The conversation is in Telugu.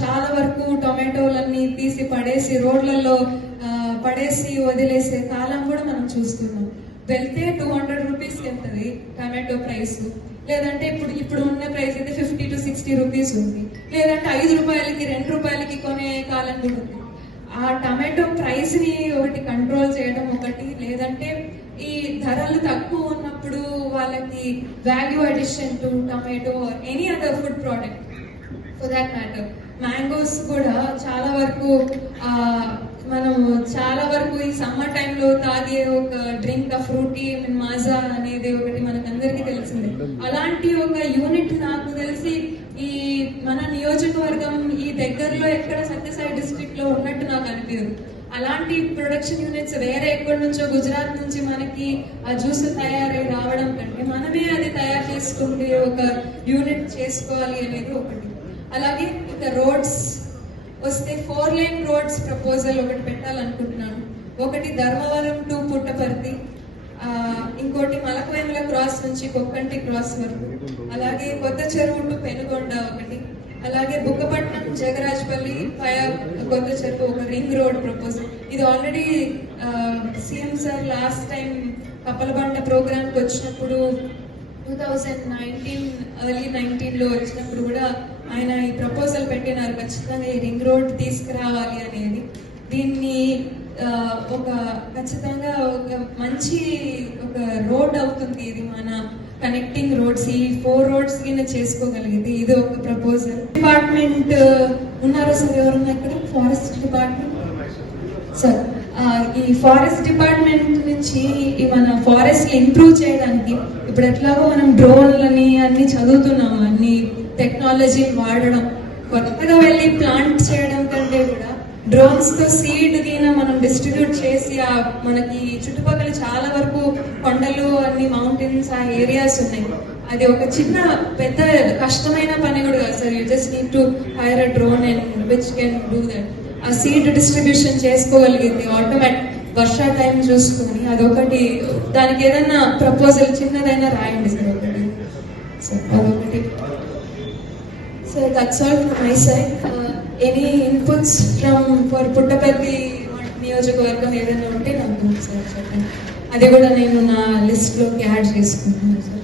చాలా వరకు టొమాటోలన్నీ తీసి పడేసి రోడ్లలో పడేసి వదిలేసే కాలం కూడా మనం చూస్తున్నాం. వెళ్తే 200 రూపీస్ వెళ్తుంది టమాటో ప్రైస్, లేదంటే ఇప్పుడు ఉన్న ప్రైస్ అయితే 50 to 60 రూపీస్ ఉంది, లేదంటే 5 రూపాయలకి 2 రూపాయలకి కొనే కాలం కూడా ఉంది. ఆ టమాటో ప్రైస్ ని ఒకటి కంట్రోల్ చేయడం ఒకటి, లేదంటే ఈ ధరలు తక్కువ ఉన్నప్పుడు వాళ్ళకి value addition to tomato any other food product for that matter. Mangoes కూడా చాలా వరకు ఈ సమ్మర్ టైంలో తాగే ఒక డ్రింక్ ఫ్రూటీ మాజా అనేది ఒకటి మనకందరికీ తెలిసిందే. అలాంటి ఒక యూనిట్ నాకు తెలిసి ఈ మన నియోజకవర్గం ఈ దగ్గరలో ఎక్కడ సత్యసాయి డిస్ట్రిక్ట్ లో ఉన్నట్టు నాకు అనిపించదు. అలాంటి ప్రొడక్షన్ యూనిట్స్ వేరే ఎక్కడి నుంచో గుజరాత్ నుంచి మనకి ఆ జ్యూస్ తయారై రావడం కంటే మనమే అది తయారు చేసుకుంటే ఒక యూనిట్ చేసుకోవాలి అనేది ఒకటి. అలాగే ఇక రోడ్స్ వస్తే 4 lane రోడ్స్ ప్రపోజల్ ఒకటి పెట్టాలనుకుంటున్నాను. ఒకటి ధర్మవరం టు పుట్టపర్తి, ఇంకోటి మలకవేముల క్రాస్ నుంచి కొక్కంటి క్రాస్ వరకు, అలాగే కొత్త చెరువు టు పెనుగొండ ఒకటి, అలాగే బుక్కపట్నం జగరాజ్పల్లి కొత్త చెరువు ఒక రింగ్ రోడ్ ప్రపోజల్. ఇది already CM sir last time Kappalabanda ప్రోగ్రామ్కి వచ్చినప్పుడు 2019 ఎర్లీ 19లో వచ్చినప్పుడు కూడా ఆయన ఈ ప్రపోజల్ పెట్టినారు, ఖచ్చితంగా ఈ రింగ్ రోడ్ తీసుకురావాలి అనేది. దీన్ని ఒక ఖచ్చితంగా ఒక మంచి ఒక రోడ్ అవుతుంది. ఇది మన కనెక్టింగ్ రోడ్స్, ఈ 4 రోడ్స్ కింద చేసుకోగలిగింది. ఇది ఒక ప్రపోజల్. డిపార్ట్మెంట్ ఉన్నారా సార్? ఎవరున్నా ఇక్కడ? Forest department sir. ఈ ఫారెస్ట్ డిపార్ట్మెంట్ నుంచి మన ఫారెస్ట్ ఇంప్రూవ్ చేయడానికి ఇప్పుడు ఎట్లాగో మనం డ్రోన్లని అన్ని చదువుతున్నాము, అన్ని టెక్నాలజీ వాడడం, కొత్తగా వెళ్ళి ప్లాంట్ చేయడం కంటే కూడా డ్రోన్స్ తో సీడ్ గిన మనం డిస్ట్రిబ్యూట్ చేసి మనకి చుట్టుపక్కల చాలా వరకు కొండలు అన్ని మౌంటైన్స్ ఆ ఏరియాస్ ఉన్నాయి. అది ఒక చిన్న పెద్ద కష్టమైన పని కూడా కాదు sir. You just need to hire a drone and which can do that. ఆ సీడ్ డిస్ట్రిబ్యూషన్ చేసుకోగలిగింది ఆటోమేటిక్ వర్షా టైం చూసుకొని. అదొకటి. దానికి ఏదైనా ప్రపోజల్ చిన్నదైనా రాయండి సార్ ఒకటి. సార్ అదొకటి. So that's all from my side. Any inputs from for Puttaparthi నియోజకవర్గం ఏదైనా ఉంటే నాకు సార్ చెప్పండి. అది కూడా నేను నా లిస్ట్లోకి యాడ్ చేసుకుంటున్నాను సార్.